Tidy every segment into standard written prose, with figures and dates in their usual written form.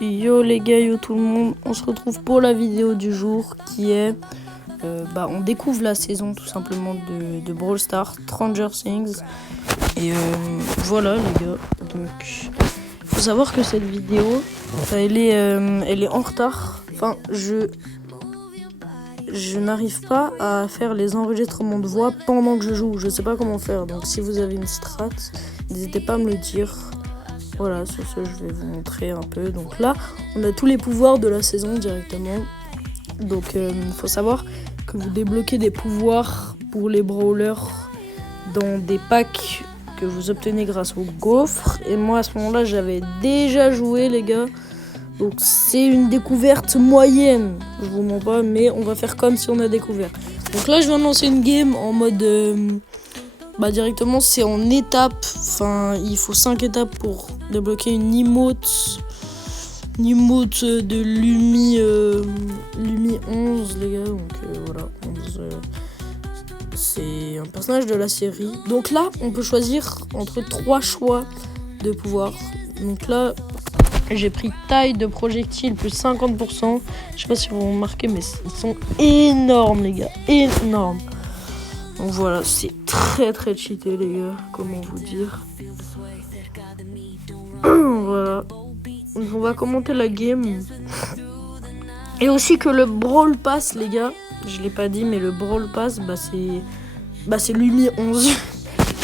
Yo les gars, yo tout le monde, on se retrouve pour la vidéo du jour qui est, on découvre la saison tout simplement de Brawl Stars, Stranger Things, et voilà les gars, donc faut savoir que cette vidéo, elle est en retard, enfin je n'arrive pas à faire les enregistrements de voix pendant que je joue, je sais pas comment faire, donc si vous avez une strat, n'hésitez pas à me le dire. Voilà, sur ce, je vais vous montrer un peu. Donc là, on a tous les pouvoirs de la saison directement. Donc, il faut savoir que vous débloquez des pouvoirs pour les brawlers dans des packs que vous obtenez grâce au gaufre. Et moi, à ce moment-là, j'avais déjà joué, les gars. Donc, c'est une découverte moyenne. Je vous mens pas, mais on va faire comme si on a découvert. Donc là, je viens de lancer une game en mode... directement c'est en étapes, enfin il faut 5 étapes pour débloquer une emote de Lumi 11 les gars, donc voilà, 11, c'est un personnage de la série. Donc là on peut choisir entre 3 choix de pouvoir. Donc là j'ai pris taille de projectile plus 50%, je sais pas si vous remarquez mais ils sont énormes les gars, énormes. Donc voilà, c'est très très cheaté les gars, comment vous dire. Voilà. Donc on va commenter la game. Et aussi que le Brawl Pass les gars, je l'ai pas dit mais le Brawl Pass c'est Lumi 11.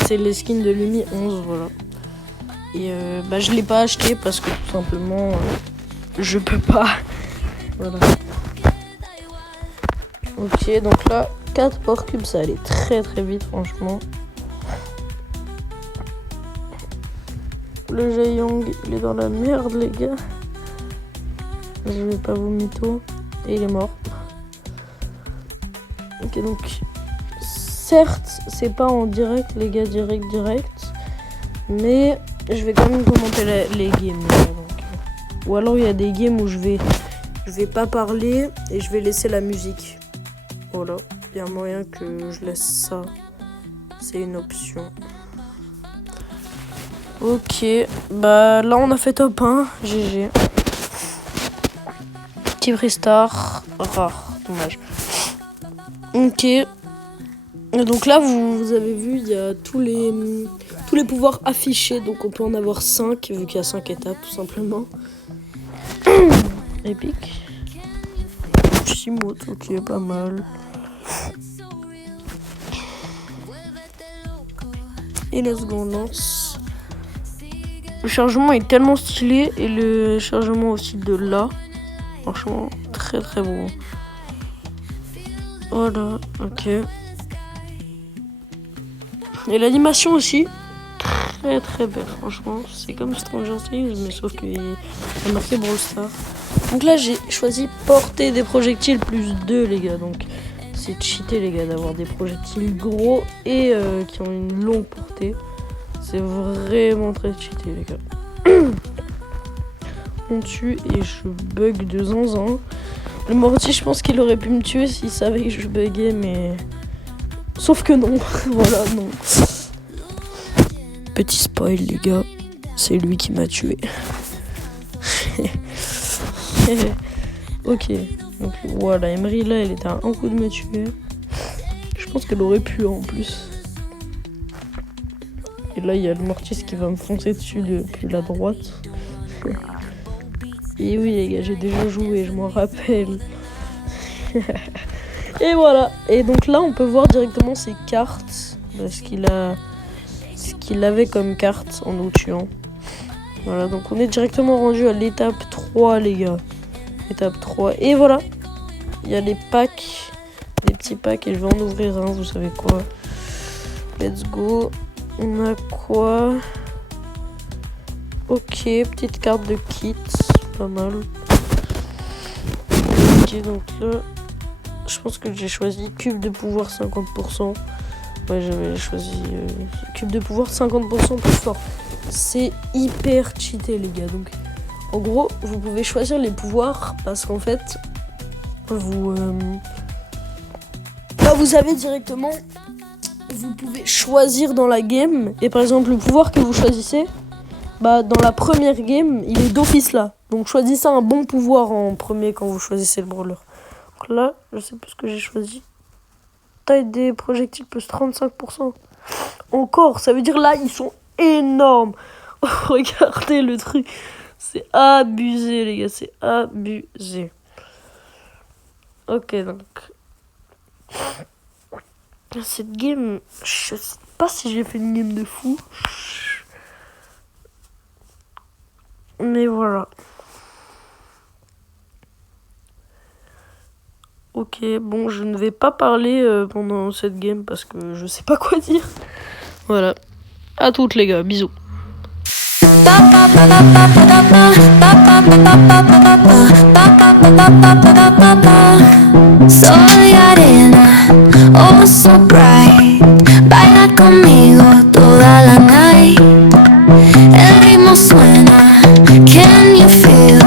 C'est les skins de Lumi 11, voilà. Et je l'ai pas acheté parce que tout simplement je peux pas. Voilà. Ok, donc là 4 power cubes, ça allait très très vite franchement. Le Jaeyong, il est dans la merde les gars. Je vais pas vous mytho. Et il est mort. Ok, donc certes c'est pas en direct les gars, direct. Mais je vais quand même commenter les games les gars, donc. Ou alors il y a des games où je vais pas parler et je vais laisser la musique. Voilà. Il y a moyen que je laisse ça. C'est une option. Ok. Là on a fait top 1. GG. Petit restart. Rare. Dommage. Ok. Et donc là vous avez vu, il y a tous les pouvoirs affichés. Donc on peut en avoir 5 vu qu'il y a 5 étapes tout simplement. Épique. Shimote, ok, pas mal. Et let's go, on lance. Le chargement est tellement stylé et le chargement aussi de là. Franchement, très très beau. Voilà, ok. Et l'animation aussi, très très belle, franchement. C'est comme Stranger Things, mais sauf qu'il y a marqué Brawl Stars. Donc là, j'ai choisi portée des projectiles plus 2, les gars. Donc c'est cheaté, les gars, d'avoir des projectiles gros et qui ont une longue portée. C'est vraiment très cheaté, les gars. On tue et je bug de zinzin. Le mortier, je pense qu'il aurait pu me tuer s'il savait que je buguais, mais... Sauf que non. Voilà, non. Petit spoil, les gars. C'est lui qui m'a tué. Ok. Donc voilà, Emery là, elle était à un coup de me tuer. Je pense qu'elle aurait pu en plus. Et là, il y a le mortier qui va me foncer dessus depuis la droite. Et oui, les gars, j'ai déjà joué, je m'en rappelle. Et voilà. Et donc là, on peut voir directement ses cartes. Ce qu'il avait comme carte en nous tuant. Voilà, donc on est directement rendu à l'étape 3, les gars. Étape 3. Et voilà. Il y a les packs. Des petits packs. Et je vais en ouvrir un, vous savez quoi. Let's go. On a quoi? Ok, petite carte de kit. Pas mal. Ok, donc là, je pense que j'ai choisi cube de pouvoir 50%. Ouais, j'avais choisi cube de pouvoir 50% plus fort. C'est hyper cheaté, les gars. Donc, en gros, vous pouvez choisir les pouvoirs parce qu'en fait, vous avez directement, vous pouvez choisir dans la game. Et par exemple, le pouvoir que vous choisissez, bah dans la première game, il est d'office là. Donc choisissez un bon pouvoir en premier quand vous choisissez le brawler. Donc là, je sais plus ce que j'ai choisi. Taille des projectiles plus 35%. Encore, ça veut dire là, ils sont énormes. Oh, regardez le truc. C'est abusé, les gars, c'est abusé. Ok, donc. Cette game, je sais pas si j'ai fait une game de fou. Mais voilà. Ok, bon, je ne vais pas parler pendant cette game parce que je sais pas quoi dire. Voilà. À toutes, les gars. Bisous. Sol y arena, oh so bright. Baila conmigo toda la night. El ritmo suena, can you feel?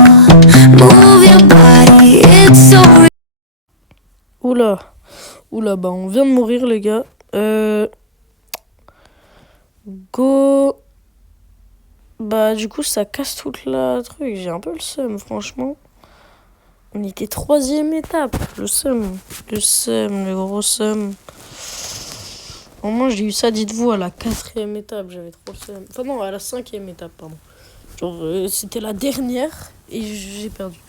Move your body, it's so real. Oula, bah on vient de mourir, les gars. Go. Bah du coup ça casse toute la truc. J'ai un peu le seum, franchement. On était 3e étape. Le seum, le gros seum. Au moins j'ai eu ça, dites-vous, à la 4e étape. J'avais trop le seum. Enfin non, à la 5e étape, pardon. Genre c'était la dernière et j'ai perdu.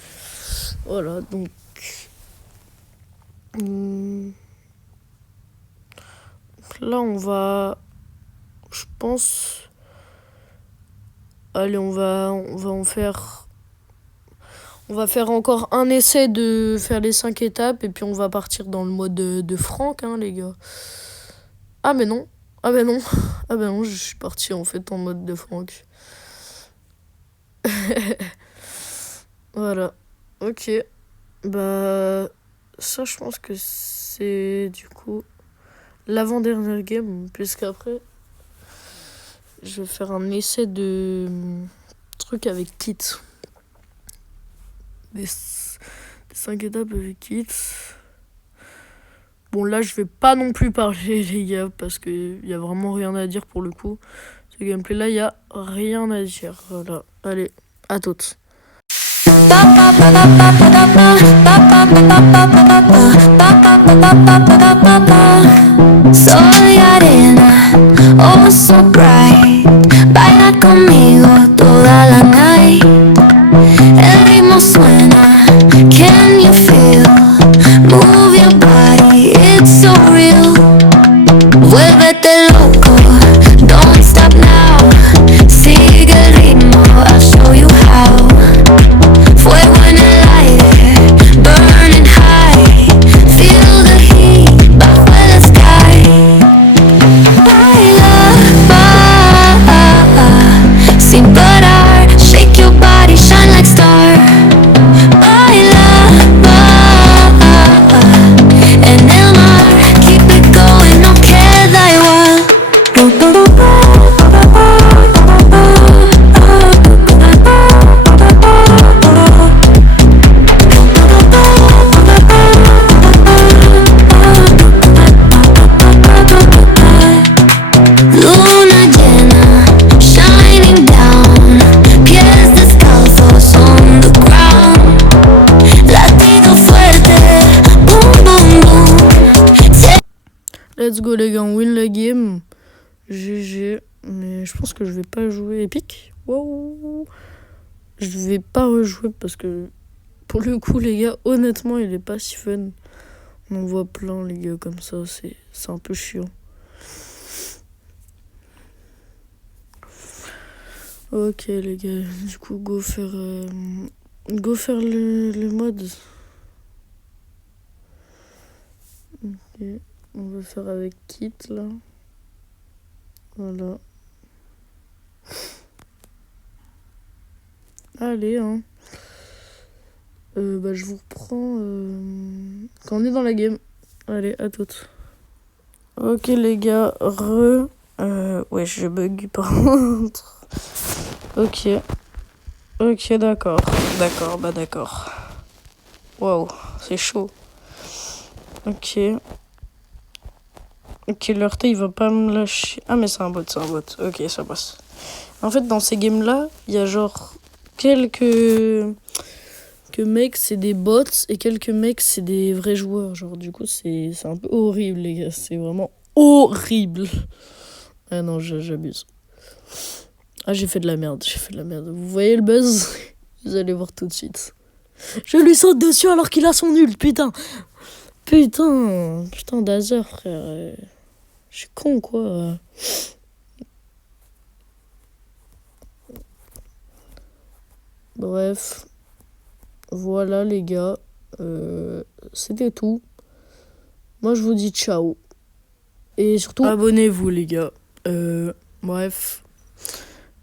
Voilà, donc... Là on va... Je pense... Allez, on va en faire... On va faire encore un essai de faire les 5 étapes et puis on va partir dans le mode de Franck, hein, les gars. Ah, mais non. Ah, ben non. Ah, ben non, je suis parti en fait en mode de Franck. Voilà. Ok. Bah, ça, je pense que c'est du coup l'avant-dernière game, puisqu'après, je vais faire un essai de truc avec Kit. Des 5 étapes avec Kit. Bon, là, je vais pas non plus parler, les gars, parce qu'il y a vraiment rien à dire pour le coup. Ce gameplay-là, il y a rien à dire. Voilà. Allez, à toutes. Sol y arena, oh so bright. Baila conmigo toda la night. El ritmo suena, can you feel? Move your body, it's so real. Vuélvete loco, don't stop now. Sigue el ritmo, I'll show you how. Fuego en el aire, burning high. Feel the heat bajo el sky. Baila, sin parar. Shake your body, shine like star. Baila, en el mar. Keep it going, no queda igual. Luna llena, shining down. Pies descalzos on the ground. Latido fuerte, boom boom boom. Let's go, les gars, on win la game. GG. Mais je pense que je vais pas jouer épique. Wow. Je vais pas rejouer parce que, pour le coup, les gars, honnêtement, il est pas si fun. On en voit plein, les gars, comme ça. C'est un peu chiant. Ok, les gars. Du coup, go faire le mode. Ok. On va faire avec Kit, là. Voilà. Allez, hein. Bah, je vous reprends quand on est dans la game. Allez, à toutes. Ok, les gars, ouais, je bug par contre. Ok. Ok, d'accord. D'accord. Waouh, c'est chaud. Ok. Ok, l'heurté, il va pas me lâcher. Ah, mais c'est un bot. Ok, ça passe. En fait, dans ces games-là, il y a genre quelques mecs, c'est des bots et quelques mecs, c'est des vrais joueurs. Genre, du coup, c'est un peu horrible, les gars. C'est vraiment horrible. Ah non, j'abuse. Ah, j'ai fait de la merde. Vous voyez le buzz? Vous allez voir tout de suite. Je lui saute dessus alors qu'il a son ult, putain. Putain, Dazer, frère. Je suis con, quoi. Bref. Voilà, les gars. C'était tout. Moi, je vous dis ciao. Et surtout, abonnez-vous, les gars. Bref.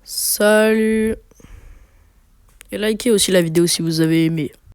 Salut. Et likez aussi la vidéo si vous avez aimé.